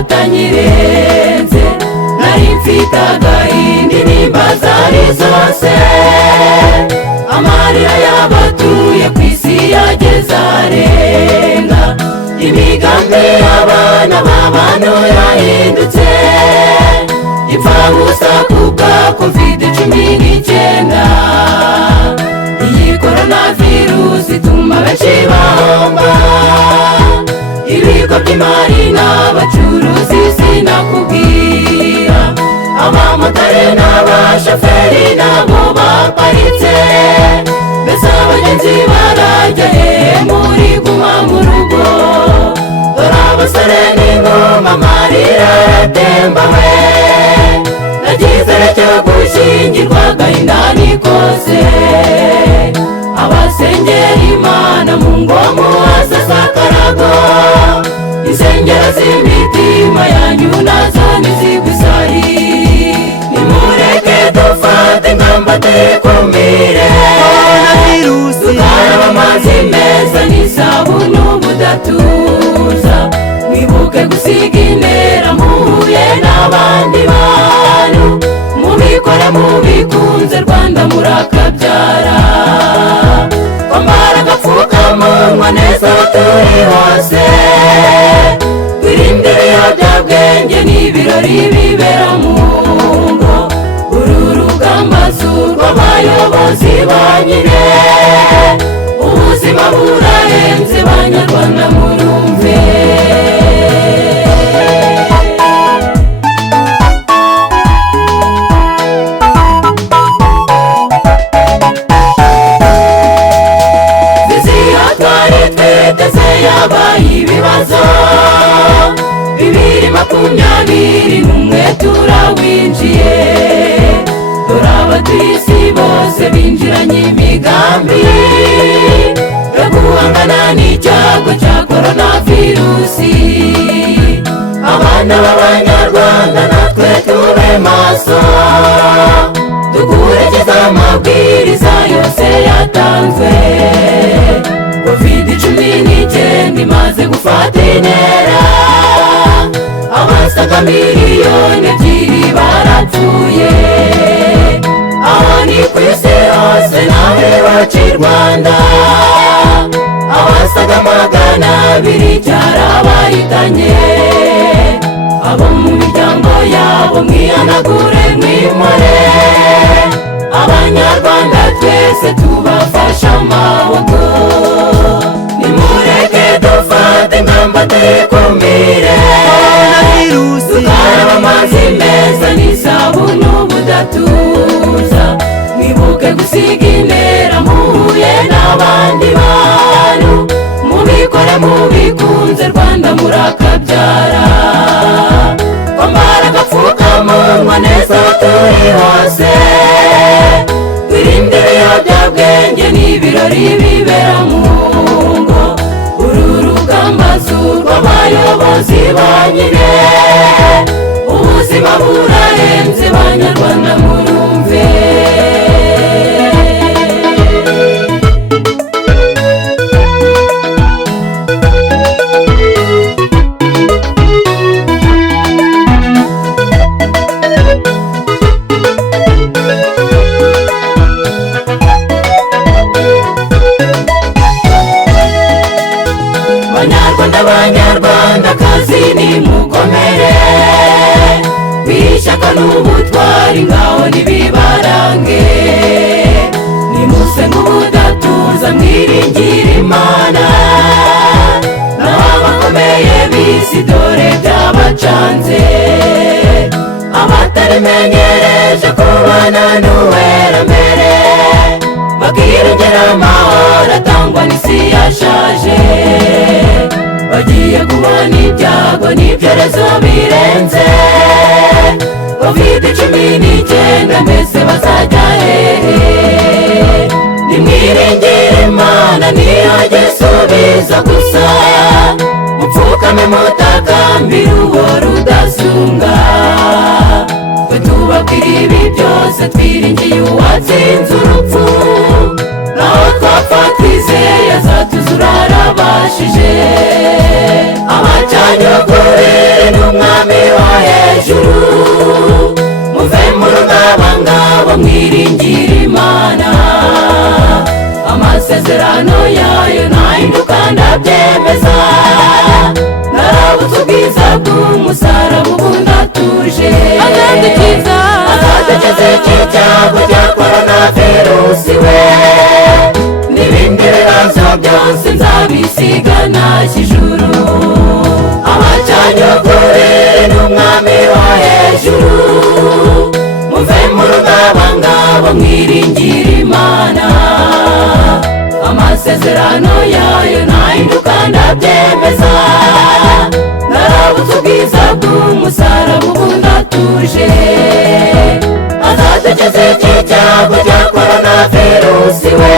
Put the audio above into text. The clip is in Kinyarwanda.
utanyirenze, nari mfite agahinda intimba zari zose, amarira y'abatuye ku isi yageze arenga, imigambi y'abana b'abantu yahindutse impfabusa kubwa COVID-19. Iyi coronavirus ituma benshi bahomba, ibigo by'imari n'abacuruzi sinakubwira, abamotari n'abashoferi nabo baparitse, mbese abagenzi barajya hehe muri guma mu rugo? Dore abasore n'inkumi amarira aratemba we, nagize cyo gushingirwa agahinda nikose, abasengera Imana mu ngo muhasasa akarago, insengero z'imitima yanyu nazo nizigusari, nimureke dufate ingamba tuyikumire, tukaraba amazi meza n'isabuni ubudatuza, mwibuke gusiga intera muhuye n'abandi bantu, mubikore mubikunze Rwanda murakabyara, kwambara agapfukamunwa neza turi hose, twirinde ibiyobyabwenge n'ibirori bibera mu ngo, uru rugamba si urw'abayobozi bonyine, ubuzima burahenze banyarwanda murumve. Yabaye ibibazo 2021 turawinjiye, dore abatuye isi bose binjiranye imigambi yo guhangana n'icyago cya coronavirusi, abana b'abanyarwanda natwe tube maso, dukurikiza amabwiriza yose yatanzwe. COVID-19 imaze gufata intera, abasaga miliyoni 2 barapfuye, aho ni ku isi hose naho iwacu i Rwanda, abasaga 200 cyarabahitanye, abo mu miryango yabo mwihanagure mwimore, abanyarwanda twese tubafasha amaboko, nimureke dufate ingamba tuyikumire, tukaraba amazi meza n'isabuni ubudatuza, mwibuke gusiga intera muhuye n'abandi bantu, mubikore mubikunze Rwanda murakabyara, kwambara agapfukamunwa neza turi hose, twirinde ibiyobyabwenge n'ibirori bibera mu ngo, uru rugamba si urw'abayobozi bonyine, ubuzima burahenze banyarwanda murumve. Banyarwandakazi nimukomere, w'ishyaka n'ubutwari ngaho nibibarange, nimusenga ubudatuza mwiringire Imana, naho abakomeye b'isi dore byabacanze, abatarimenyereje kubana n'uwera mbere, bakiringira amahoro atangwa n'isi yashaje, bagiye kubona ibyago n'ibyorezo birenze, COVID-19 mbese bazajya hehe? Nimwiringire Imana niyo gisubizo gusa, mupfukame mutakambira uwo rudasumbwa, twe tubabwira ibi byose twiringiye uwatsinze urupfu, naho twapfa twizeye azatuzura arabashije, abacanye ukuri n'umwami mwiringira Imana, amasezerano yayo ntahinduka ndabyemeza. Narabutse ubwiza bw'umusaraba ubu ndatuje, azadukiza icyago cya koronavirusi we, n'ibindi bibazo byose nzabisiga ntashye ijuru. Abacanye ukuri n'umwami wo hejuru, muve mu rungabangabo mwiringira Imana, amasezerano yayo ntahinduka ndabyemeza. Narabutse ubwiza bw'umusaraba ubu ndatuje, azadukiza iki cyago cya koronavirusi we,